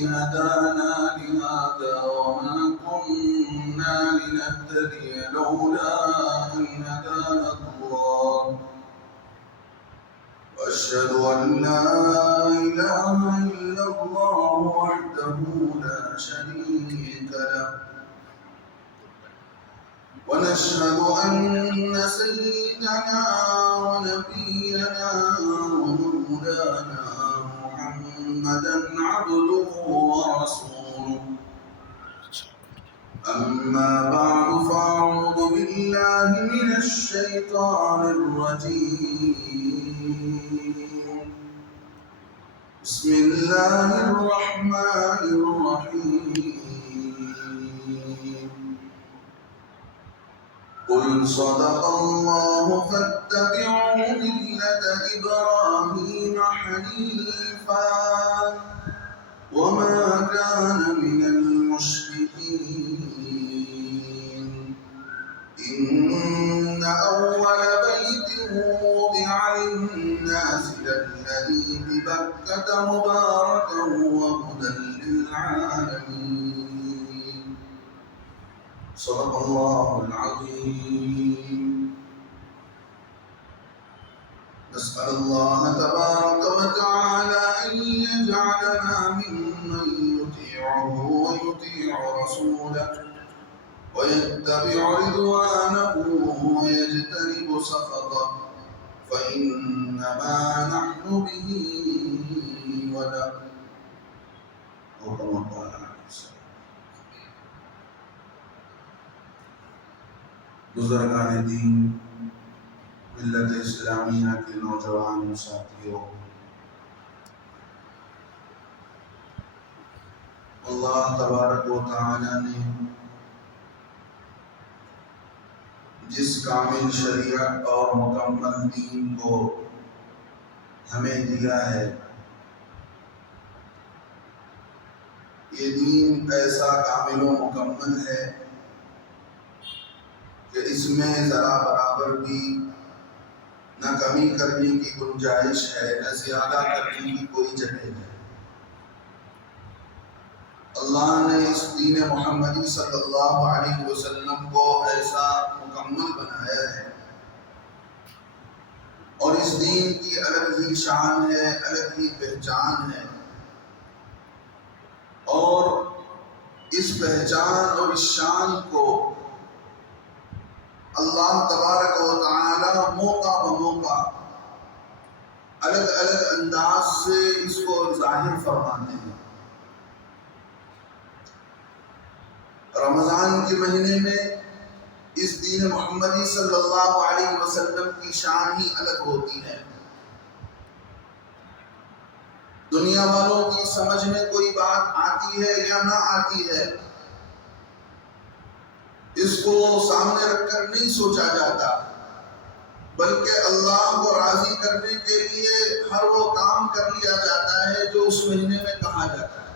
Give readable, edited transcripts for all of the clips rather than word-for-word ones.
هدانا لهذا وما كنا لنهتدي لولا أن هدانا الله وأشهد أن لا إله إلا الله وحده لا شريك له ونشهد أن سيدنا ونبينا ومولانا محمدا عبده ورسوله أما بعد فأعوذ بالله من الشيطان الرجيم بسم الله الرحمن الرحيم قل صدق الله فاتبعوا ملة إبراهيم حنيفا وما كان من المشركين إن أول بيت وضع للناس للذي ببكة مباركا وهدى للعالمين صدق الله العظيم نسأل الله تبارك وتعالى أن يجعلنا ممن يطيعه ويطيع رسوله ويتبع رضوانه ويجتنب سخطه فإنما نحن به وله أو كما قال بزرگان دین، ملت اسلامیہ کے نوجوان ساتھیوں، اللہ تبارک و تعالی نے جس کامل شریعت اور مکمل دین کو ہمیں دیا ہے، یہ دین ایسا کامل و مکمل ہے کہ اس میں ذرا برابر بھی نہ کمی کرنے کی گنجائش ہے نہ زیادہ کرنے کی کوئی جگہ ہے۔ اللہ نے اس دین محمدی صلی اللہ علیہ وسلم کو ایسا مکمل بنایا ہے، اور اس دین کی الگ ہی شان ہے، الگ ہی پہچان ہے، اور اس پہچان اور اس شان کو اللہ تبارک و تعالی موقع بموقع الگ الگ انداز سے اس کو ظاہر فرماتے ہیں۔ رمضان کے مہینے میں اس دین محمدی صلی اللہ علیہ وسلم کی شان ہی الگ ہوتی ہے۔ دنیا والوں کی سمجھ میں کوئی بات آتی ہے یا نہ آتی ہے، اس کو سامنے رکھ کر نہیں سوچا جاتا، بلکہ اللہ کو راضی کرنے کے لیے ہر وہ کام کر لیا جاتا ہے جو اس مہینے میں کہا جاتا ہے،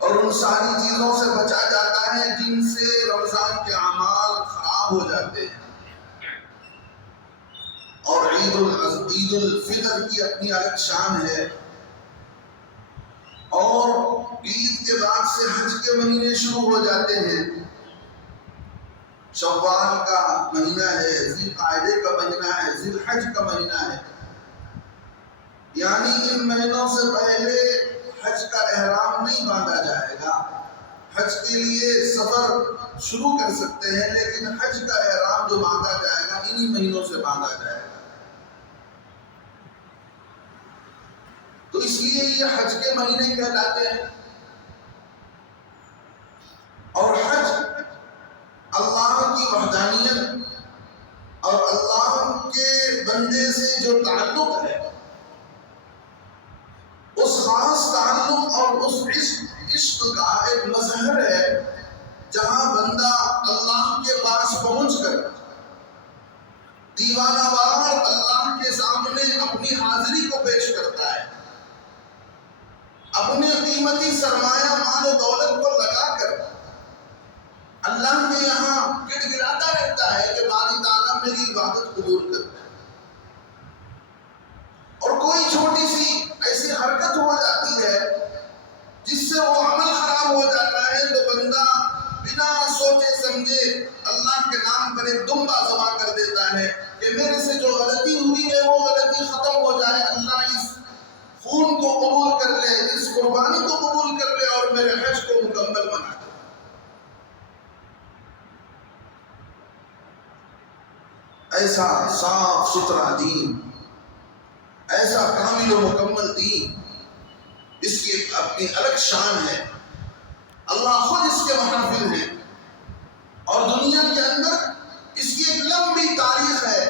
اور ان ساری چیزوں سے بچا جاتا ہے جن سے رمضان کے اعمال خراب ہو جاتے ہیں۔ اور عید الفطر کی اپنی الگ شان ہے، اور عید کے بعد سے حج کے مہینے شروع ہو جاتے ہیں۔ شوال کا مہینہ ہے، ذی القعدہ کا مہینہ ہے، ذی الحج کا مہینہ ہے، یعنی ان مہینوں سے پہلے حج کا احرام نہیں باندھا جائے گا۔ حج کے لیے سفر شروع کر سکتے ہیں، لیکن حج کا احرام جو باندھا جائے گا انہی مہینوں سے باندھا جائے گا۔ تو اس لیے یہ حج کے مہینے کہلاتے ہیں۔ اور حج اللہ کی وحدانیت اور اللہ کے بندے سے جو تعلق ہے، اس خاص تعلق اور اس عشق کا ایک مظہر ہے، جہاں بندہ اللہ کے پاس پہنچ کر دیوانہ وار اللہ کے سامنے اپنی حاضری کو پیش کرتا ہے، اپنے قیمتی سرمایہ مال و دولت کو لگا کر اللہ کے یہاں گڑ گڑاتا رہتا ہے کہ باری تعالیٰ میری عبادت قبول کر۔ اور کوئی چھوٹی سی ایسی حرکت ہو جاتی ہے جس سے وہ عمل خراب ہو جاتا ہے تو بندہ بنا سوچے سمجھے اللہ کے نام پر ایک دمبا ذبح کر دیتا ہے کہ میرے سے جو غلطی ہوئی ہے وہ غلطی ختم ہو جائے، اللہ اس خون کو قبول کر لے، اس قربانی کو قبول کر لے اور میرے حج کو مکمل بنا دے۔ ایسا صاف ستھرا دین، ایسا کامل و مکمل دین، اس کی اپنی الگ شان ہے، اللہ خود اس کے محافظ ہیں، اور دنیا کے اندر اس کی ایک لمبی تاریخ ہے۔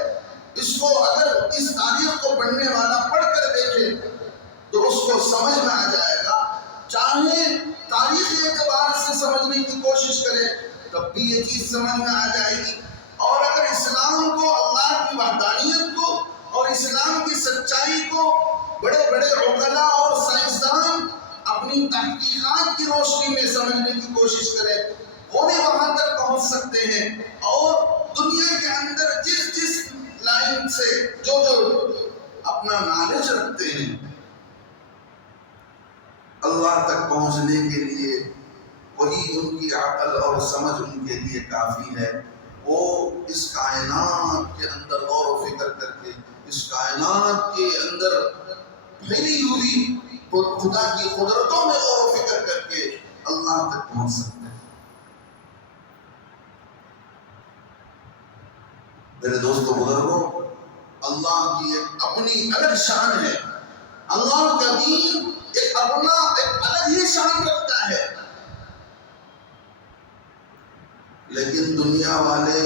اس کو اگر اس تاریخ کو پڑھنے والا پڑھ کر دیکھے تو اس کو سمجھ میں آ جائے گا، چاہے تاریخی اعتبار سے سمجھنے کی کوشش کرے تب بھی یہ چیز سمجھ میں آ جائے گی، اور اگر اسلام کو، اللہ کی وحدانیت کو اور اسلام کی سچائی کو بڑے بڑے عقلاء اور سائنسدان اپنی تحقیقات کی روشنی میں سمجھنے کی کوشش کرے، وہ بھی وہاں تک پہنچ سکتے ہیں، اور دنیا کے اندر جس جس لائن سے جو اپنا نالج رکھتے ہیں اللہ تک پہنچنے کے لیے وہی ان کی عقل اور سمجھ ان کے لیے کافی ہے۔ وہ اس کائنات کے اندر غور و فکر کر کے، اس کائنات کے اندر پھیلی ہوئی خدا کی قدرتوں میں غور و فکر کر کے اللہ تک پہنچ سکتے ہیں۔ میرے دوستو بزرگوں، اللہ کی ایک اپنی الگ شان ہے، اللہ کا دین ایک اپنا ایک الگ ہی شان رکھتا ہے، لیکن دنیا والے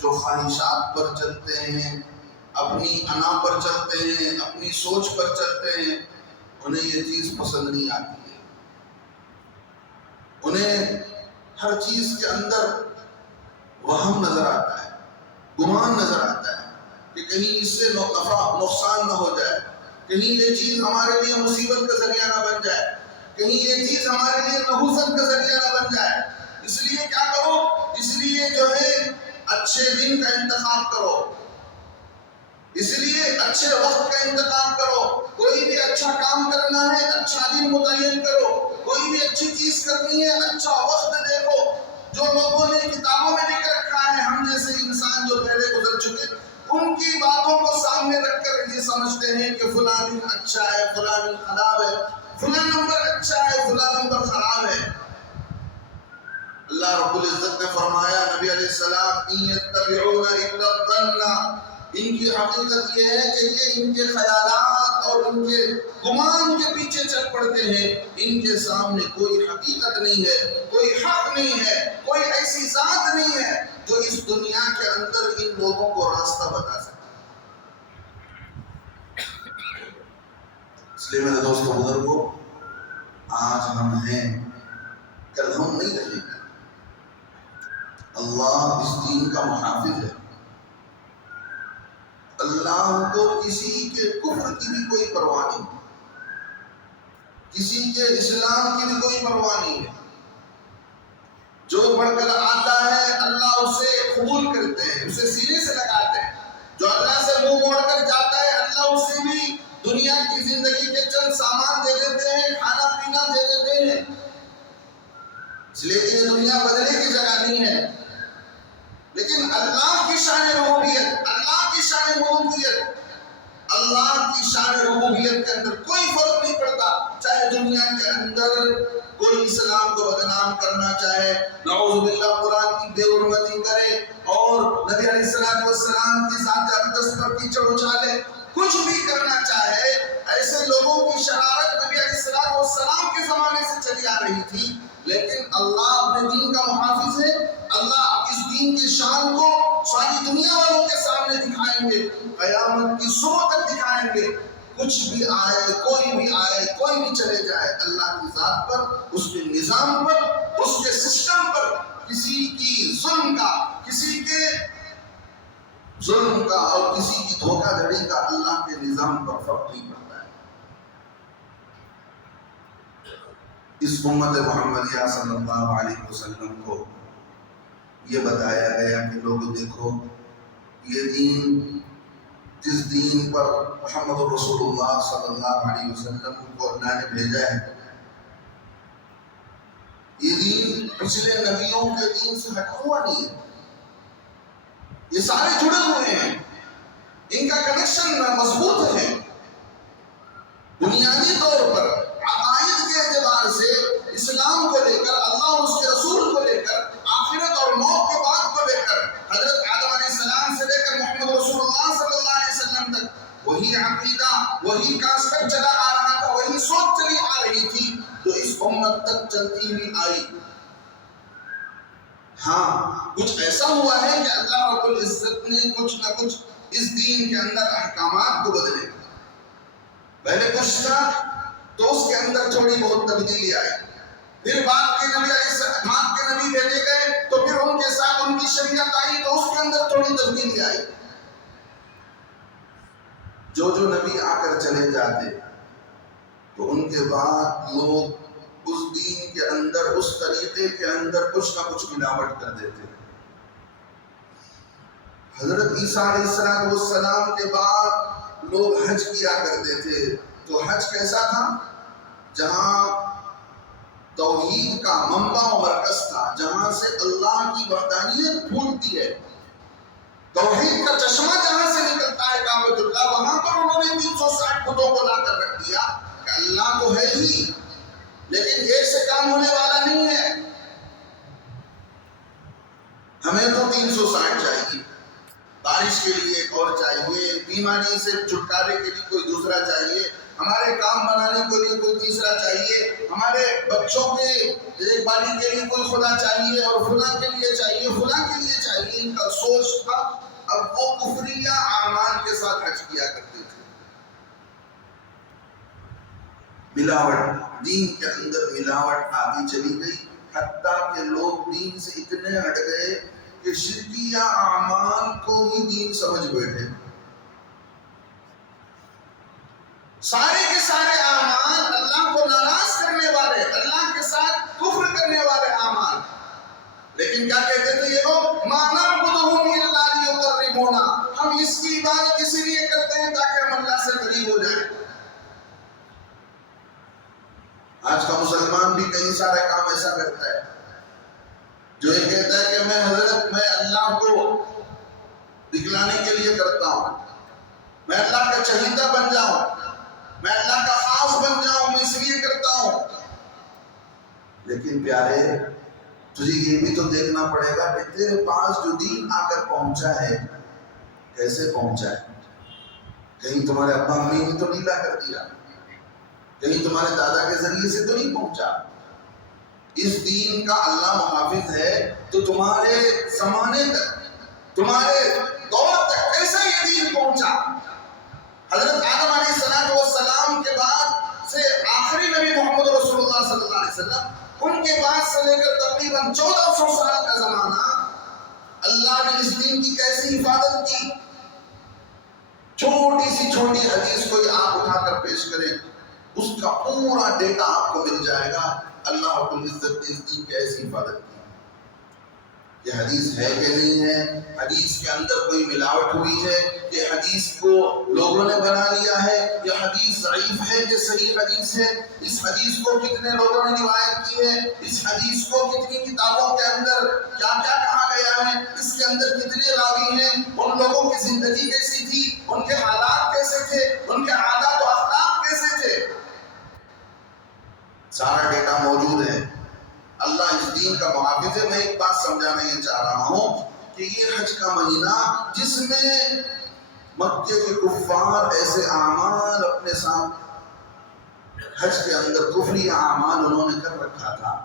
جو خواہشات پر چلتے ہیں، اپنی انا پر چلتے ہیں، اپنی سوچ پر چلتے ہیں، انہیں یہ چیز پسند نہیں آتی ہے۔ انہیں ہر چیز کے اندر وہم نظر آتا ہے، گمان نظر آتا ہے کہ کہیں اس سے نفع نقصان نہ ہو جائے، کہیں یہ چیز ہمارے لیے مصیبت کا ذریعہ نہ بن جائے، کہیں یہ چیز ہمارے لیے نحوست کا ذریعہ نہ بن جائے، اس لیے کیا کرو، اس لیے جو ہے اچھے دن کا انتخاب کرو، اس لیے اچھے وقت کا انتخاب کرو، کوئی بھی اچھا کام کرنا ہے اچھا دن متعین کرو، کوئی بھی اچھی چیز کرنی ہے اچھا وقت دیکھو۔ جو لوگوں نے کتابوں میں لکھ رکھا ہے، ہم جیسے انسان جو پہلے گزر چکے ان کی باتوں کو سامنے رکھ کر یہ سمجھتے ہیں کہ فلاں دن اچھا ہے، فلاں دن خراب ہے، فلاں نمبر اچھا ہے، فلاں نمبر خراب ہے۔ اللہ رب العزت نے فرمایا، نبی علیہ السلام ان یتبعون الا الظن، ان کی حقیقت یہ ہے کہ یہ ان کے خیالات اور ان کے گمان کے پیچھے چل پڑتے ہیں، ان کے سامنے کوئی حقیقت نہیں ہے، کوئی حق نہیں ہے، کوئی ایسی ذات نہیں ہے جو اس دنیا کے اندر ان لوگوں کو راستہ بتا سکے۔ اس لیے میرے دوستو بزرگوں، آج ہم ہیں، کل ہم نہیں رہیں گے۔ اللہ اس دین کا محافظ ہے، اللہ کو کسی کے کفر کی بھی کوئی پرواہ نہیں، کسی کے اسلام کی بھی کوئی پرواہ نہیں ہے۔ جو پڑھ کر آتا ہے اللہ اسے قبول کرتے ہیں، اسے سینے سے لگاتے ہیں، جو اللہ سے منہ موڑ کر جاتا ہے اللہ اسے بھی دنیا کی زندگی کے چند سامان دے دیتے ہیں، کھانا پینا دے دیتے ہیں، اس لیے کہ یہ دنیا بدلنے کی جگہ نہیں ہے۔ لیکن اللہ کی شان ربوبیت، اللہ کی شان ملوکیت، اللہ کی شان ربوبیت کے اندر کوئی فرق نہیں پڑتا، چاہے دنیا کے اندر کوئی اسلام کو بدنام کرنا چاہے، نعوذ باللہ قرآن کی بے حرمتی کرے اور نبی علیہ السلام کی ذات اقدس پر کیچڑ اچھالے، کچھ بھی کرنا چاہے، ایسے لوگوں کی شرارت نبی علیہ السلام کے زمانے سے چلی آ رہی تھی، لیکن اللہ اپنے دین کا محافظ ہے، اللہ اس دین کی شان کو ساری دنیا والوں کے سامنے دکھائیں گے، قیامت کی صبح تک دکھائیں گے۔ کچھ بھی آئے، کوئی بھی چلے جائے، اللہ کی ذات پر، اس کے نظام پر، اس کے سسٹم پر کسی کی ظلم کا اور کسی کی دھوکہ دھڑی کا اللہ کے نظام پر فرق نہیں پڑتا ہے۔ اس امت محمدیہ صلی اللہ علیہ وسلم کو یہ بتایا گیا کہ لوگ دیکھو، یہ دین، جس دین پر محمد رسول اللہ صلی اللہ علیہ وسلم کو اللہ نے بھیجا ہے، یہ دین پچھلے نبیوں کے دین سے ہٹا ہوا نہیں ہے، یہ سارے جڑے ہوئے ہیں، ان کا کنیکشن مضبوط ہے۔ بنیادی طور پر عقائد کے اعتبار سے اسلام کو لے کر، اللہ اور اس کے رسول کو لے کر، آخرت اور موت کے بعد کو لے کر، حضرت آدم علیہ السلام سے لے کر محمد رسول اللہ صلی اللہ علیہ وسلم تک وہی عقیدہ، وہی کانسیپٹ چلا آ رہا تھا، وہی سوچ چلی آ رہی تھی جو اس امت تک چلتی ہوئی آئی۔ ہاں، کچھ ایسا ہوا ہے کہ اللہ رب العزت نے کچھ نہ کچھ اس دین کے اندر احکامات کو بدلے۔ پہلے کچھ تھا تو اس کے اندر تھوڑی بہت تبدیلی آئی، پھر بعد کے نبی بھیجے گئے تو پھر ان کے ساتھ ان کی شریعت آئی تو اس کے اندر تھوڑی تبدیلی آئی۔ جو نبی آ کر چلے جاتے تو ان کے بعد لوگ اس دین کے اندر، اس طریقے کے اندر کچھ نہ کچھ ملاوٹ کر دیتے۔ حضرت عیسیٰ علیہ السلام کے بعد لوگ حج کیا کرتے تھے، تو حج کیسا تھا؟ جہاں توحید کا منبع و مرکز تھا، جہاں سے اللہ کی وحدانیت پھوٹتی ہے، توحید کا چشمہ جہاں سے نکلتا ہے کعبۃ اللہ، وہاں پر انہوں نے 360 بتوں کو لا کر رکھ دیا کہ اللہ تو ہے ہی، لیکن ایک سے کام ہونے والا نہیں ہے، ہمیں تو 360 چاہیے، بارش کے لیے ایک اور چاہیے، بیماری سے چھٹکارے کے لیے کوئی دوسرا چاہیے، ہمارے کام بنانے کے لیے کوئی تیسرا چاہیے، ہمارے بچوں کے دیکھ بھالی کے لیے کوئی خدا چاہیے، اور فلاں کے لیے چاہیے، فلاں کے لیے چاہیے، ان کا سوچ تھا۔ اب وہ کفریہ اعمال کے ساتھ حج کیا کرتے تھے، ملاوٹ، دین کے اندر ملاوٹ آتی چلی گئی، حتیٰ کہ لوگ دین سے اتنے ہٹ گئے کہ شرکیہ اعمال کو ہی دین سمجھ بیٹھے۔ سارے کے سارے اعمال اللہ کو ناراض کرنے والے، اللہ کے ساتھ کفر کرنے والے اعمال، لیکن کیا کہتے تھے یہ لوگ؟ مَا نَعْبُدُهُمْ إِلَّا لِيُقَرِّبُونَا، ہم اس کی عبادت اس لیے کرتے ہیں تاکہ ہم اللہ سے قریب ہو جائیں۔ آج کا مسلمان بھی کئی سارے کام ایسا کرتا ہے جو یہ کہتا ہے کہ میں اللہ کو دکھلانے کے لیے کرتا ہوں، میں اللہ کا چہیتا بن جاؤں، میں اللہ کا خاص بن جاؤں، میں اس لیے کرتا ہوں۔ لیکن پیارے، تجھے یہ بھی تو دیکھنا پڑے گا کہ تیرے پاس جو دین آ کر پہنچا ہے کیسے پہنچا ہے؟ کہیں تمہارے ابا امی نے تو نہیں لا کر دیا، کہیں تمہارے دادا کے ذریعے سے تو نہیں پہنچا۔ اس دین کا اللہ محافظ ہے تو تمہارے زمانے تک، تمہارے دور تک کیسے یہ دین پہنچا؟ حضرت آدم علیہ السلام کے بعد سے آخری نبی محمد رسول اللہ صلی اللہ علیہ وسلم، ان کے بعد سے لے کر تقریباً 1400 سال کا زمانہ اللہ نے اس دین کی کیسی حفاظت کی۔ چھوٹی سی چھوٹی حدیث کوئی آپ اٹھا کر پیش کریں، اس کا پورا ڈیٹا آپ کو مل جائے گا، اللہ رب العزت نے اس دین کی ایسی حفاظت کی۔ یہ حدیث ہے کہ نہیں ہے، حدیث کے اندر کوئی ملاوٹ ہوئی ہے، یہ حدیث کو لوگوں نے بنا لیا ہے، یہ حدیث ضعیف ہے کہ صحیح حدیث ہے، اس حدیث کو کتنے لوگوں نے روایت کی ہے، اس حدیث کو کتنی کتابوں کے اندر کیا کیا کہا گیا ہے، اس کے اندر کتنے راوی ہیں، ان لوگوں کی زندگی کیسی تھی، ان کے حالات کیسے تھے، ان کے عادات و اخلاق کیسے تھے، سارا ڈیٹا موجود ہے۔ اللہ اس دین کا محافظ ہے۔ میں ایک بات سمجھانا یہ چاہ رہا ہوں کہ یہ حج کا مہینہ جس میں مکے کے کفار ایسے اعمال اپنے ساتھ حج کے اندر کفری اعمال انہوں نے کر رکھا تھا،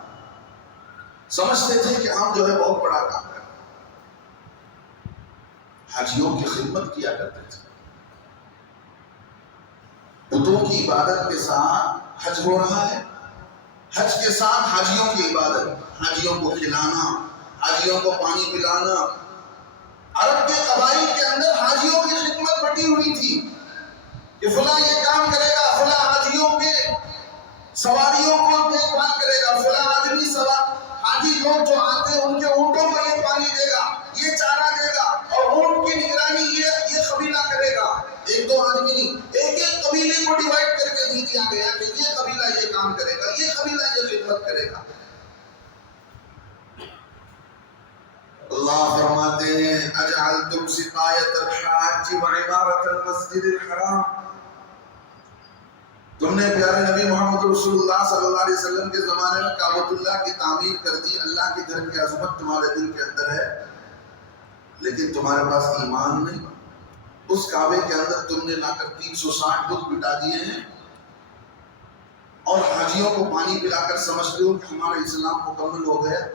سمجھتے تھے کہ ہم جو ہے بہت بڑا کام کریں، حاجیوں کی خدمت کیا کرتے تھے، بتوں کی عبادت کے ساتھ حج ہو رہا ہے، حج کے ساتھ حاجیوں کی عبادت، حاجیوں کو کھلانا، حاجیوں کو پانی پلانا۔ عرب کے قبائل کے اندر حاجیوں کی خدمت بٹی ہوئی تھی کہ فلاں یہ کام کرے گا، فلاں حاجیوں کے سواریوں کو دیکھ بھال کرے گا، فلاں آدمی حاجی لوگ جو آتے ہیں ان کے اونٹوں کو یہ پانی دے گا، یہ چارہ دے گا، اور اونٹ کی نگرانی یہ قبیلہ کرے گا۔ ایک دو آدمی نہیں، ایک ایک قبیلے کو ڈیوائڈ کر کے دے دیا گیا کہ یہ قبیلہ یہ کام کرے گا، یہ قبیلہ یہ خدمت کرے گا۔ اللہ فرماتے ہیں اجعلتم سقایۃ الحاج وعمارۃ المسجد الحرام، تم نے پیارے نبی محمد رسول اللہ صلی اللہ علیہ وسلم کے زمانے میں کعبۃ اللہ کی تعمیر کر دی، اللہ کے گھر کی عظمت تمہارے دل کے اندر ہے لیکن تمہارے پاس ایمان نہیں، اس کعبے کے اندر تم نے لا کر 360 بت بٹا دیے ہیں اور حاجیوں کو پانی پلا کر سمجھتے ہو کہ ہمارا اسلام مکمل ہو گیا،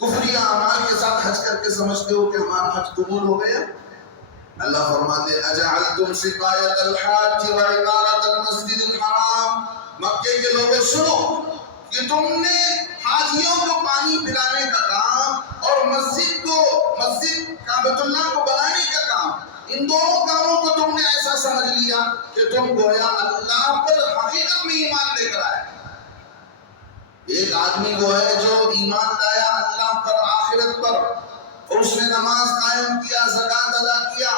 کفری اعمال کے ساتھ حج کر کے سمجھتے ہو کہ ہمارا حج قبول ہو گیا۔ اللہ فرماتے اجعلتم سقایۃ الحاج وعمارۃ المسجد الحرام، مکے کے لوگوں سنو کہ تم نے حاجیوں کو پانی پلانے کا کام اور مسجد کعبۃ اللہ کو بنانے کا کام، ان دونوں کاموں کو تم نے ایسا سمجھ لیا کہ تم گویا اللہ پر حقیقت میں ایمان لے کر آئے۔ ایک آدمی وہ ہے جو ایمان لایا اللہ پر، آخرت پر، اور اس نے نماز قائم کیا، زکوٰۃ ادا کیا،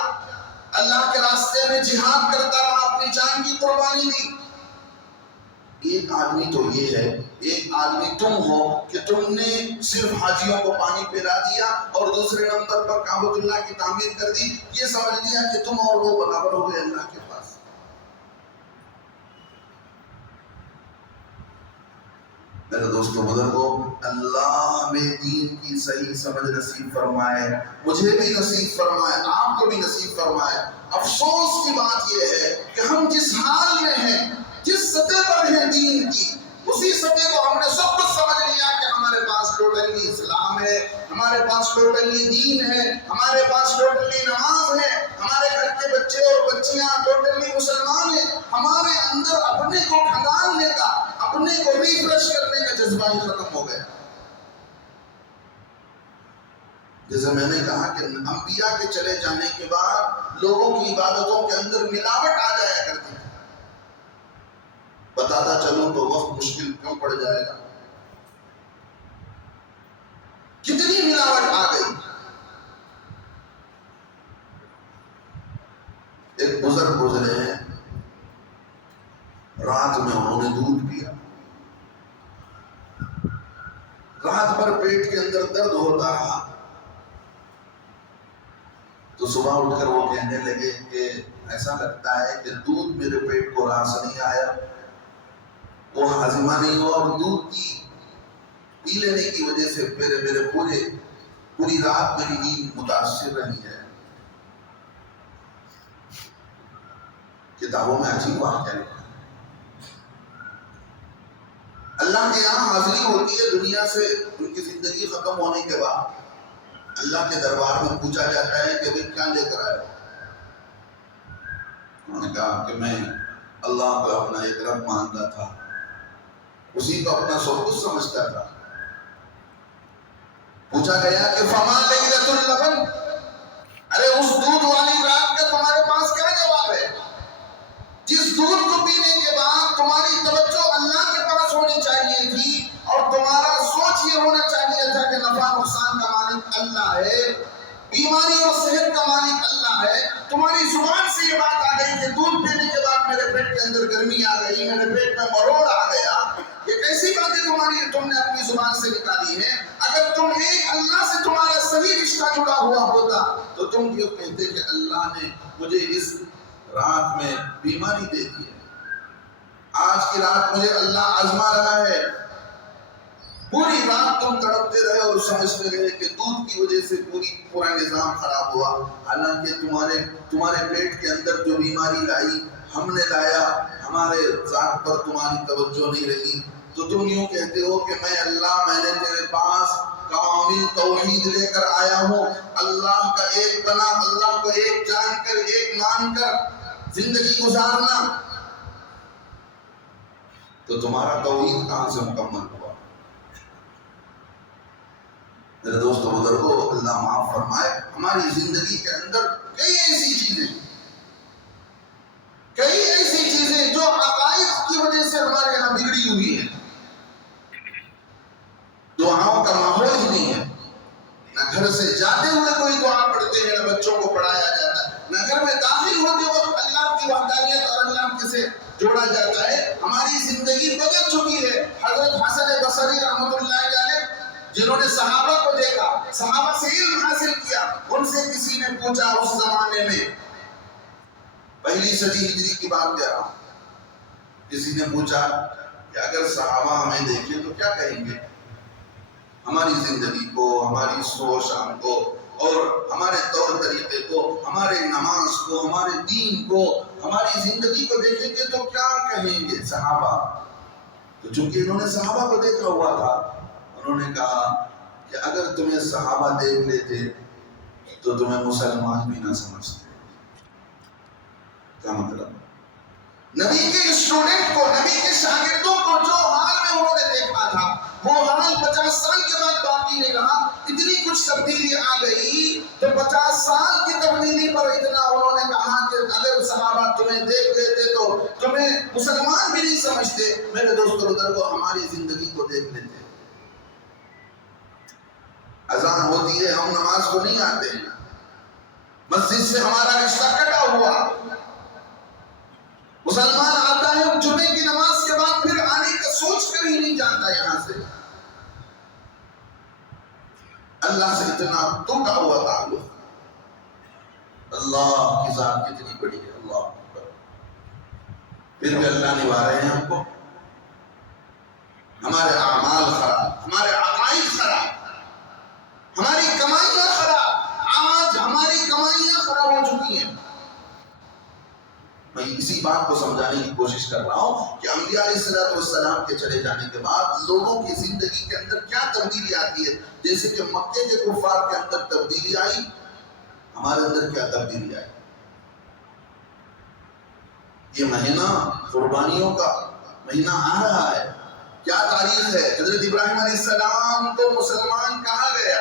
اللہ کے راستے میں جہاد کرتا رہا، اپنی جان کی قربانی دی۔ ایک آدمی تو یہ ہے، ایک آدمی تم ہو کہ تم نے صرف حاجیوں کو پانی پلا دیا اور دوسرے نمبر پر کعبۃ اللہ کی تعمیر کر دی، یہ سمجھ لیا کہ تم اور وہ برابر ہو گئے اللہ کے پاس۔ میرے دوستو بزرگو، اللہ ہمیں دین کی صحیح سمجھ نصیب فرمائے، مجھے بھی نصیب فرمائے، آپ کو بھی نصیب فرمائے۔ افسوس کی بات یہ ہے کہ ہم جس حال میں ہیں، جس سطح پر ہیں دین کی، اسی سطح کو ہم نے سب کچھ سمجھ لیا کہ ہمارے پاس ٹوٹلی اسلام ہے، ہمارے پاس ٹوٹلی دین ہے، ہمارے پاس ٹوٹلی نماز ہے، ہمارے گھر کے بچے اور بچیاں ٹوٹلی مسلمان ہیں۔ ہمارے اندر اپنے کو کھنگالنے کا، اپنے کو ریفریش کرنے کا جذبہ ہی ختم ہو گیا۔ جیسے میں نے کہا کہ انبیاء کے چلے جانے کے بعد لوگوں کی عبادتوں کے اندر ملاوٹ آ جایا کرتی ہے۔ بتاتا چلوں تو وقت مشکل کیوں پڑ جائے گا، کتنی ملاوٹ آ گئی۔ ایک بزرگ گزرے ہیں، رات میں انہوں نے دودھ پیا، رات بھر پیٹ کے اندر درد ہوتا رہا، تو صبح اٹھ کر وہ کہنے لگے کہ ایسا لگتا ہے کہ دودھ میرے پیٹ کو راس نہیں آیا، وہ ہاضمہ نہیں ہوا، اور دودھ کی پی لینے کی وجہ سے میرے پوری رات میری نیند متاثر رہی ہے۔ کتابوں میں عجیب واقعہ لکھا ہے۔ اللہ کے یہاں حاضری ہوتی ہے دنیا سے، ان کی زندگی ختم ہونے کے بعد اللہ کے دربار میں پوچھا جاتا ہے کہ بھئی کیا لے کر آئے؟ انہوں نے کہا کہ میں اللہ کو اپنا ایک رب مانتا تھا، اسی کو اپنا سب کچھ سمجھتا تھا۔ پوچھا گیا کہ فما لیلۃ اللبن، ارے اس دودھ والی رات کا تمہارے پاس کیا جواب ہے؟ جس دودھ کو پینے کے بعد تمہاری توجہ اللہ کے پاس ہونی چاہیے تھی اور تمہارا سوچ یہ ہونا چاہیے تھا کہ نفع نقصان کا مالک اللہ ہے، بیماری اور صحت کا مالک اللہ ہے، تمہاری زبان سے یہ بات آ گئی کہ دودھ پینے کے بعد میرے پیٹ کے اندر گرمی آ گئی، میرے پیٹ میں مروڑ آ گیا، یہ کیسی باتیں تم نے اپنی زبان سے نکالی ہیں؟ اگر تم ایک اللہ سے تمہارا صحیح رشتہ جڑا ہوا ہوتا تو تم کیوں کہتے کہ اللہ نے مجھے اس رات میں بیماری دے دی ہے، آج کی رات مجھے اللہ آزما رہا ہے۔ پوری رات تم تڑپتے رہے اور سمجھتے رہے کہ دودھ کی وجہ سے پورا نظام خراب ہوا، حالانکہ تمہارے پیٹ کے اندر جو بیماری لائی ہم نے لایا، ہمارے ذات پر تمہاری توجہ نہیں رہی۔ تو تم یوں کہتے ہو کہ میں نے تیرے پاس کامل توحید لے کر آیا ہوں، اللہ کا ایک بنا، اللہ کو ایک جان کر، ایک مان کر زندگی گزارنا، تو تمہارا توحید کہاں سے مکمل ہوا؟ میرے دوستو بزرگو، اللہ معاف فرمائے، ہماری زندگی کے اندر کئی ایسی چیزیں جو عقائد کی وجہ سے ہمارے یہاں بگڑی ہوئی ہیں۔ دعاؤں کا ماحول ہی نہیں ہے، نہ گھر سے جاتے ہوئے کوئی دعا پڑھتے ہیں، نہ بچوں کو پڑھایا جاتا ہے، نہ گھر میں داخل ہوتے وقت اللہ کی وحدانیت اور اللہ کے سے جوڑا جاتا ہے۔ ہماری زندگی بدل چکی ہے۔ حضرت حسن بصری رحمۃ اللہ علیہ جنہوں نے صحابہ کو دیکھا، صحابہ سے علم حاصل کیا، ان سے کسی نے پوچھا اس زمانے میں، پہلی صدی ہجری کی بات کہہ رہا ہوں، کسی نے پوچھا کہ اگر صحابہ ہمیں دیکھیں تو کیا کہیں گے؟ ہماری زندگی کو، ہماری سوچ شام کو، اور ہمارے طور طریقے کو، ہمارے نماز کو، ہمارے دین کو، ہماری زندگی کو دیکھیں گے تو کیا کہیں گے صحابہ؟ تو چونکہ انہوں نے صحابہ کو دیکھا ہوا تھا، انہوں نے کہا کہ اگر تمہیں صحابہ دیکھ لیتے تو تمہیں مسلمان بھی نہ سمجھتے۔ کیا مطلب؟ نبی کے اسٹوڈنٹ کو، نبی کے شاگردوں کو جو حال میں انہوں نے دیکھا تھا، وہ حال 50 سال کے بعد باقی نہیں رہا۔ اتنی کچھ تبدیلی آ گئی تو 50 سال کی تبدیلی پر اتنا انہوں نے کہا کہ اگر صحابہ تمہیں دیکھ لیتے تو تمہیں مسلمان بھی نہیں سمجھتے۔ میرے دوستو بزرگو، ہماری زندگی کو دیکھ لیتے، اذان ہوتی ہے ہم نماز کو نہیں آتے ہیں، مسجد سے ہمارا رشتہ کٹا ہوا، مسلمان آتا ہے جمعے کی نماز کے بعد پھر آنے کا سوچ کر ہی نہیں جانتا یہاں سے۔ اللہ سے اتنا ٹوٹا ہوا تعلق، اللہ کی ذات کتنی بڑی ہے، اللہ اکبر، پھر بھی اللہ نبھا رہے ہیں ہم کو۔ ہمارے اعمال خراب، ہمارے عقائد خراب، ہماری کمائیاں خراب، آج ہماری کمائیاں خراب ہو چکی ہیں۔ میں اسی بات کو سمجھانے کی کوشش کر رہا ہوں کہ انبیاء علیہ السلام کے چلے جانے کے بعد لوگوں کی زندگی کے اندر کیا تبدیلی آتی ہے۔ جیسے کہ مکے کے کفار کے اندر تبدیلی آئی، ہمارے اندر کیا تبدیلی آئی؟ یہ مہینہ قربانیوں کا مہینہ آ رہا ہے، کیا تاریخ ہے؟ حضرت ابراہیم علیہ السلام کو مسلمان کہا گیا۔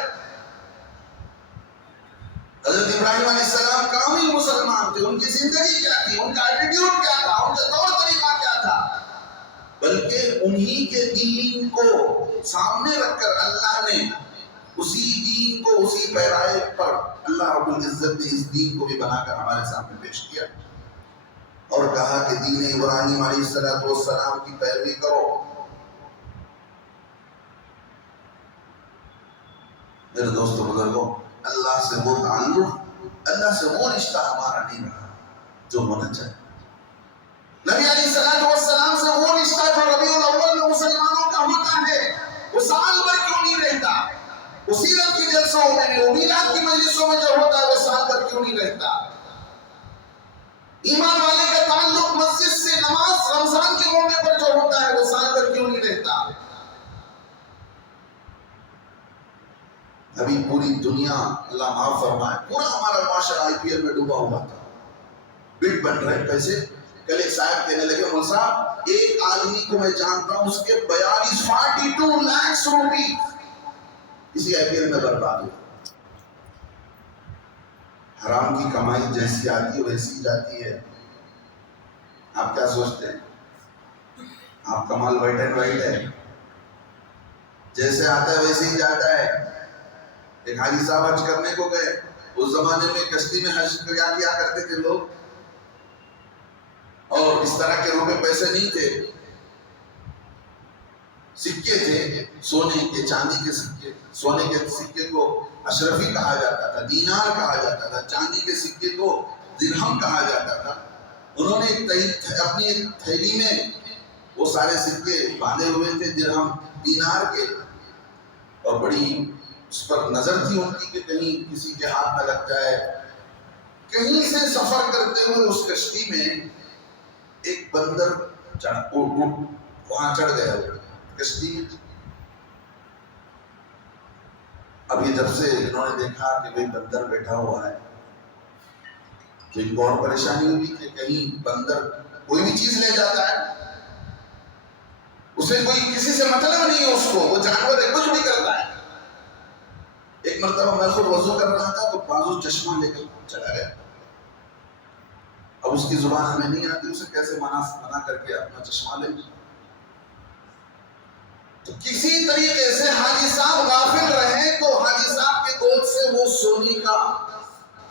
حضرت ابراہیم علیہ السلام کامل مسلمان تھے، ان کی زندگی کیا تھی، ان کا ایٹیٹیوڈ کیا تھا، ان کا طور طریقہ کیا تھا؟ بلکہ انہی کے دین کو سامنے رکھ کر اللہ نے اسی دین کو، اسی پیرائے پر اللہ رب العزت نے اس دین کو بھی بنا کر ہمارے سامنے پیش کیا اور کہا کہ دین ابراہیم علیہ السلام کی پیروی کرو۔ میرے دوستو بزرگوں، اللہ سے وہ تعلق، اللہ سے وہ رشتہ ہمارا نہیں رہا جو ہونا چاہیے۔ نبی علیہ السلام سے وہ رشتہ جو ربیع الاول میں مسلمانوں کا ہوتا ہے، وہ سال بھر کیوں نہیں رہتا؟ وہ سیرت کی جلسوں میں، وہ میلاد کی مجلسوں میں جو ہوتا ہے وہ سال بھر کیوں نہیں رہتا؟ ایمان والے کا تعلق مسجد سے، نماز رمضان کے موقع پر جو ہوتا ہے وہ سال بھر کیوں نہیں رہتا؟ ابھی پوری دنیا، اللہ معاف فرمائے، پورا ہمارا معاشرہ IPL میں ڈوبا ہوا تھا، بٹ بن رہے پیسے۔ کل ایک صاحب کہنے لگے، مول صاحب ایک آدمی کو میں جانتا ہوں، اس کے 42 لاکھ روپے اسی IPL میں برباد ہوئے۔ حرام کی کمائی جیسی آتی ہے ویسی جاتی ہے۔ آپ کیا سوچتے ہیں؟ آپ کا مال وائٹ اینڈ وائٹ ہے، جیسے آتا ہے ویسے ہی جاتا ہے۔ ایک حاجی صاحب حج کرنے کو گئے، اس زمانے میں کشتی میں حج کیا کرتے تھے لوگ، اور اس طرح کے روپے پیسے نہیں تھے، سکے تھے، سونے کے، چاندی کے سکے۔ سونے کے سکے کو اشرفی کہا جاتا تھا، دینار کہا جاتا تھا، چاندی کے سکے کو درہم کہا جاتا تھا۔ انہوں نے اپنی ایک تھیلی میں وہ سارے سکے باندھے ہوئے تھے درہم دینار کے، اور بڑی اس پر نظر تھی ان کی کہ کہیں کسی کے ہاتھ نہ لگ جائے۔ کہیں سے سفر کرتے ہوئے اس کشتی میں ایک بندر وہاں چڑھ گیا کشتی میں۔ اب یہ جب سے انہوں نے دیکھا کہ بھئی بندر بیٹھا ہوا ہے تو ان کو اور پریشانی ہوئی کہ کہیں بندر کوئی بھی چیز لے جاتا ہے، اسے کوئی کسی سے مطلب نہیں ہے، اس کو وہ جانور ہے، کچھ بھی کرتا ہے۔ ایک مرتبہ میں خود وضو کر رہا تھا تو بازو چشمہ لے کر چلا گیا۔ اب اس کی زبان ہمیں نہیں آتی، اسے کیسے منع کر کے اپنا چشمہ لے۔ تو کسی طریقے سے حاجی صاحب غافل رہے تو حاجی صاحب کے گود سے وہ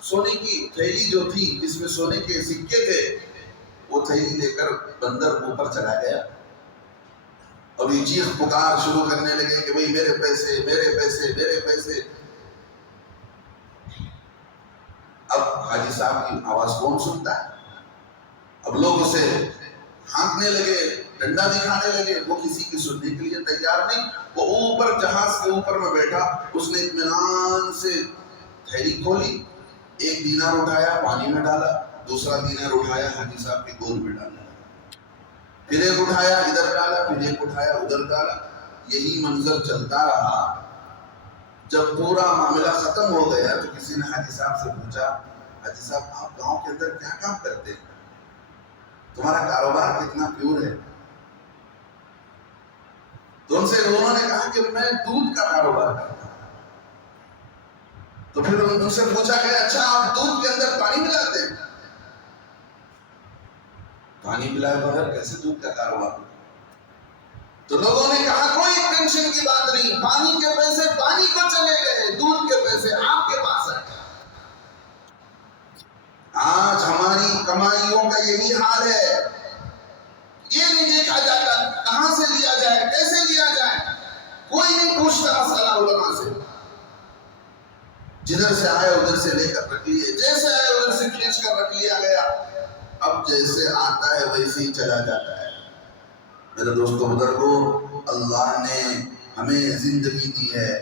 سونے کی تھیلی جو تھی جس میں سونے کے سکے تھے، وہ تھیلی لے کر بندر اوپر چلا گیا۔ اور یہ چیخ پکار شروع کرنے لگے کہ بھئی میرے پیسے میرے پیسے میرے پیسے. اب حاجی صاحب کی آواز کون سنتا ہے؟ اب لوگ اسے ہانکنے لگے، ڈنڈا دکھانے لگے. وہ کسی کی سننے کے لیے تیار نہیں. وہ اوپر جہاز کے اوپر میں بیٹھا، اس نے اطمینان سے تھیلی کھولی، 1 دینار اٹھایا پانی میں ڈالا، دوسرا دینار اٹھایا حاجی صاحب کی گود میں ڈالا، پھر ایک اٹھایا ادھر ڈالا، پھر ایک اٹھایا ادھر ڈالا. یہی منظر چلتا رہا. جب پورا معاملہ ختم ہو گیا تو کسی نے حاجی صاحب سے پوچھا، حاجی صاحب آپ گاؤں کے اندر کیا کام کرتے ہیں؟ تمہارا کاروبار کتنا پیور ہے؟ تو ان سے انہوں نے کہا کہ میں دودھ کا کاروبار کرتا ہوں. تو پھر ان سے پوچھا کہ اچھا آپ دودھ کے اندر پانی ملاتے ہیں؟ پانی ملائے بغیر کیسے دودھ کا کاروبار؟ تو لوگوں نے کہا کوئی ٹینشن کی بات نہیں، پانی کے پیسے پانی کو چلے گئے، دودھ کے پیسے آپ کے پاس ہیں. آج ہماری کمائیوں کا یہی حال ہے. یہ نہیں دیکھا جاتا کہاں سے لیا جائے، کیسے لیا جائے. کوئی نہیں پوچھتا مسئلہ علماء سے. جدھر سے آئے ادھر سے لے کر رکھ لیے، جیسے آئے ادھر سے کھینچ کر رکھ لیا گیا. اب جیسے آتا ہے ویسے ہی چلا جاتا ہے. میرے دوستو بزرگوں، اللہ نے ہمیں زندگی دی ہے.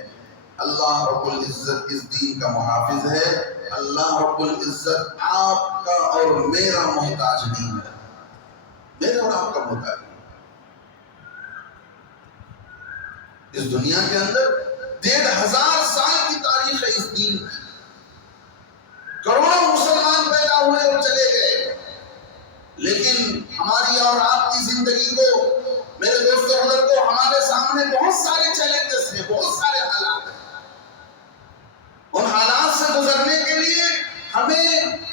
اللہ رب العزت اس دین کا محافظ ہے. اللہ رب العزت آپ کا اور میرا محتاج نہیں ہے، میرے اور آپ کا محتاج نہیں. اس دنیا کے اندر 1500 سال کی تاریخ ہے اس دین کی. کروڑوں مسلمان پیدا ہوئے اور چلے گئے، لیکن ہماری اور آپ کی زندگی کو، میرے دوستوں بزرگوں، ہمارے سامنے بہت سارے چیلنجز ہیں، بہت سارے حالات ہیں. ان حالات سے گزرنے کے لیے ہمیں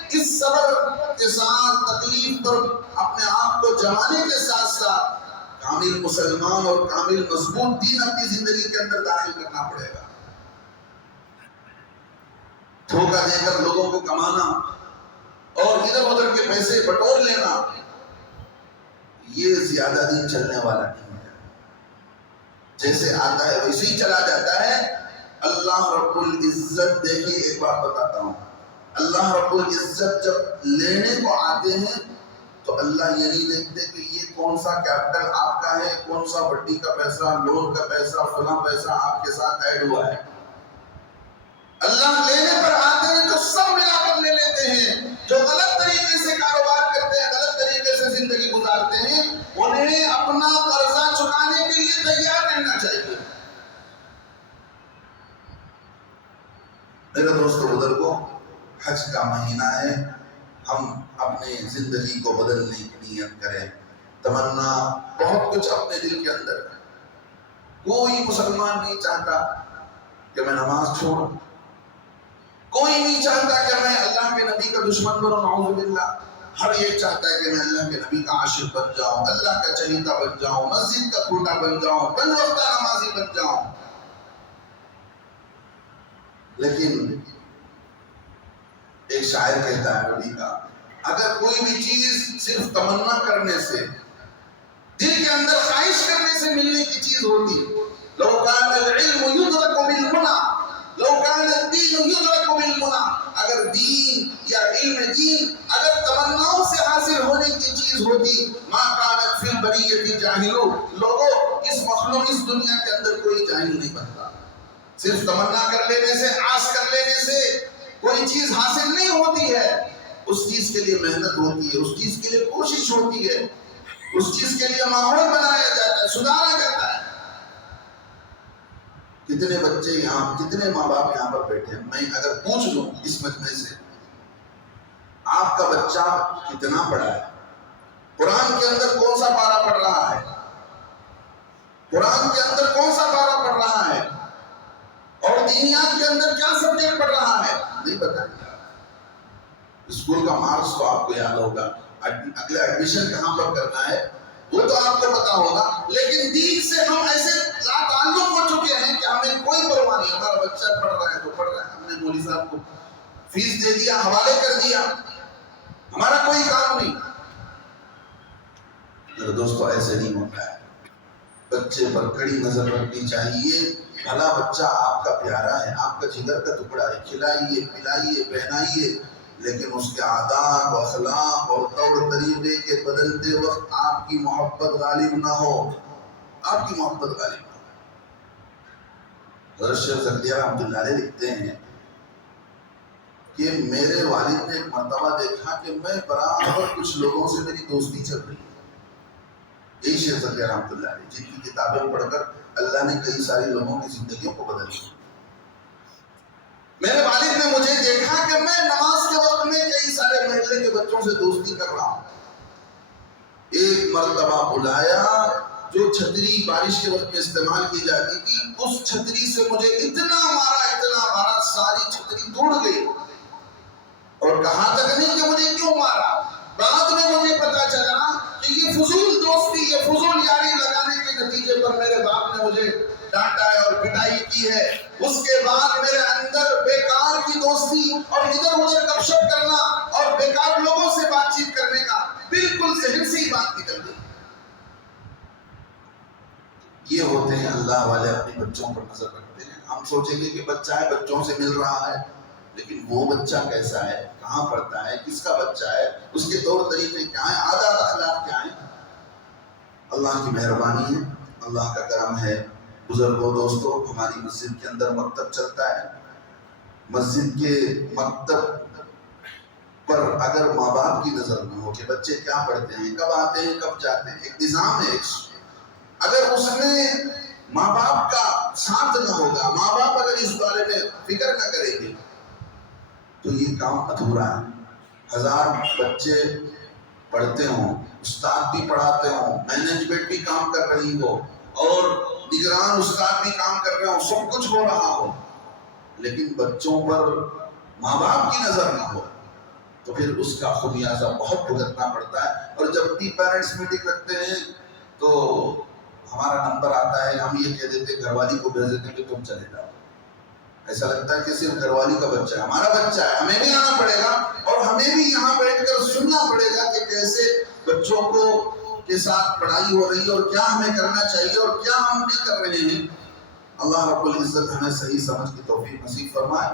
اس صبر کے ساتھ تکلیف پر اپنے آپ کو جمانے کے ساتھ ساتھ کامل مسلمان اور کامل مضبوط دین اپنی زندگی کے اندر داخل کرنا پڑے گا. دھوکہ دے کر لوگوں کو کمانا اور ادھر ادھر کے پیسے بٹور لینا، یہ زیادہ دن چلنے والا نہیں ہے. جیسے آتا ہے ویسے ہی چلا جاتا ہے. اللہ رب العزت، دیکھیے ایک بات بتاتا ہوں، اللہ رب العزت جب لینے کو آتے ہیں تو اللہ یہ نہیں دیکھتے کہ یہ کون سا کیپٹل آپ کا ہے، کون سا وڈی کا پیسہ، لون کا پیسہ، فلاں پیسہ آپ کے ساتھ ایڈ ہوا ہے. اللہ لینے پر آتے ہیں تو سب ملا کر لے لیتے ہیں. جو غلط طریقے سے کاروبار کرتے ہیں، غلط طریقے سے زندگی گزارتے ہیں، انہیں اپنا قرضہ چکانے کے لیے تیار رہنا چاہیے. میرے دوستو بزرگوں، حج کا مہینہ ہے. ہم اپنے زندگی کو بدلنے کی نیت کریں. تمنا بہت کچھ اپنے دل کے اندر ہے. کوئی مسلمان نہیں چاہتا کہ میں نماز چھوڑوں، کوئی نہیں چاہتا کہ میں اللہ کے نبی کا دشمن بنوں، نعوذ باللہ. ہر ایک چاہتا ہے کہ میں اللہ کے نبی کا عاشق بن جاؤں، اللہ کا چہیتا بن جاؤں، مسجد کا کھوٹا بن جاؤں، 5 وقتہ نمازی بن جاؤں. لیکن ایک شاعر کہتا ہے نبی کا، اگر کوئی بھی چیز صرف تمنا کرنے سے، دل کے اندر خواہش کرنے سے ملنے کی چیز ہوتی، لو کان العلم یدرک بالمنى لو کان الدین یدرک بالمنى، اگر دین یا علم دین اگر تمناؤں سے حاصل ہونے کی چیز ہوتی، ما کانت فی البریۃ جاہل، لوگوں اس مخلوق اس دنیا کے اندر کوئی جاہل نہیں بنتا. صرف تمنا کر لینے سے، آس کر لینے سے کوئی چیز حاصل نہیں ہوتی ہے. اس چیز کے لیے محنت ہوتی ہے، اس چیز کے لیے کوشش ہوتی ہے، اس چیز کے لیے ماحول بنایا جاتا ہے، سدھارا جاتا ہے. کتنے بچے یہاں، کتنے ماں باپ یہاں پر بیٹھے ہیں، میں اگر پوچھ لوں اس مجمع سے، آپ کا بچہ کتنا پڑھا ہے، قرآن کے اندر کون سا پارہ پڑھ رہا ہے، قرآن کے اندر کون سا پارہ پڑھ رہا ہے، اور دینیات کے اندر کیا سبجیکٹ پڑھ رہا ہے، نہیں بتائیں گا. اسکول کا مارکس تو آپ کو یاد ہوگا، اگلا ایڈمیشن کہاں پر کرنا ہے وہ تو آپ کو پتا ہوگا، لیکن دین سے ہم ایسے لا تعلق ہو چکے ہیں کہ ہمیں کوئی پرواہ نہیں. ہمارا بچہ پڑھ رہا ہے تو پڑھ رہا ہے، ہم نے مولوی صاحب کو فیس دے دیا، حوالے کر دیا، ہمارا کوئی کام نہیں. میرے دوستو ایسے نہیں ہوتا ہے. بچے پر کڑی نظر رکھنی چاہیے. بھلا بچہ آپ کا پیارا ہے، آپ کا جگر کا ٹکڑا ہے، کھلائیے پلائیے پہنائیے، لیکن اس کے آداب و اخلاق اور طور طریقے کے بدلتے وقت آپ کی محبت غالب نہ ہو، آپ کی محبت غالب نہ ہو. حضرت شیخ زکریا رحمۃ اللہ علیہ لکھتے ہیں کہ میرے والد نے ایک مرتبہ دیکھا کہ میں برابر کچھ لوگوں سے میری دوستی چل رہی ہے. یہی شیخ زکریا رحمۃ اللہ علیہ جن کی کتابیں پڑھ کر اللہ نے کئی سارے لوگوں کی زندگیوں کو بدل دیا. میرے والد نے مجھے دیکھا کہ میں نماز کے وقت میں کئی سارے محلے کے بچوں سے دوستی کر رہا ہوں. ایک مرتبہ بلایا، جو چھتری بارش کے وقت میں استعمال کی جاتی تھی، اس چھتری سے مجھے اتنا مارا ساری چھتری توڑ گئی. اور کہا تک نہیں کہ مجھے کیوں مارا، بعد میں مجھے پتا چلا کہ یہ فضول دوستی، یہ فضول یاری لگانے کے نتیجے پر میرے باپ نے مجھے ڈانٹا ہے اور پٹائی کی ہے. اس کے بعد میرے اندر بیکار کی دوستی اور ادھر ادھر گپ شپ کرنا اور بیکار لوگوں سے بات چیت کرنے کا بالکل ذہن سے ہی بات نکل گئی. یہ ہوتے ہیں اللہ والے، اپنے بچوں پر نظر رکھتے ہیں. ہم سوچیں گے کہ بچہ ہے، بچوں سے مل رہا ہے، لیکن وہ بچہ کیسا ہے، کہاں پڑھتا ہے، کس کا بچہ ہے، اس کے طور طریقے کیا ہیں، عادات اخلاق کیا ہیں. اللہ کی مہربانی ہے، اللہ کا کرم ہے. بزرگوں دوستوں، ہماری مسجد کے اندر مکتب چلتا ہے. مسجد کے مکتب پر اگر ماں باپ کی نظر نہ ہو کہ بچے کیا پڑھتے ہیں، کب آتے ہیں، کب جاتے ہیں، ایک نظام ہے. اگر اس میں ماں باپ کا ساتھ نہ ہوگا، ماں باپ اگر اس بارے میں فکر نہ کریں گے تو یہ کام ادھورا ہے. 1000 بچے پڑھتے ہوں، استاد بھی پڑھاتے ہوں، مینجمنٹ بھی کام کر رہی ہو اور نگران استاد بھی کام کر رہے ہوں، سب کچھ ہو رہا ہو، لیکن بچوں پر ماں باپ کی نظر نہ ہو تو پھر اس کا خمیازہ بہت بھگتنا پڑتا ہے. اور جب بھی پیرنٹس میٹنگ رکھتے ہیں تو ہمارا نمبر آتا ہے، ہم یہ کہہ دیتے گھر والی کو بھیج دیتے کہ تم چلے جاؤ. ایسا لگتا ہے کہ صرف گھر والی کا بچہ ہے، ہمارا بچہ ہے، ہمیں بھی آنا پڑے گا اور ہمیں بھی یہاں بیٹھ کر سننا پڑے گا کہ کیسے بچوں کو کے ساتھ پڑھائی ہو رہی ہے اور کیا ہمیں کرنا چاہیے اور کیا ہم نہیں کر رہے ہیں. اللہ رب العزت ہمیں صحیح سمجھ کی توفیق نصیب فرمائے.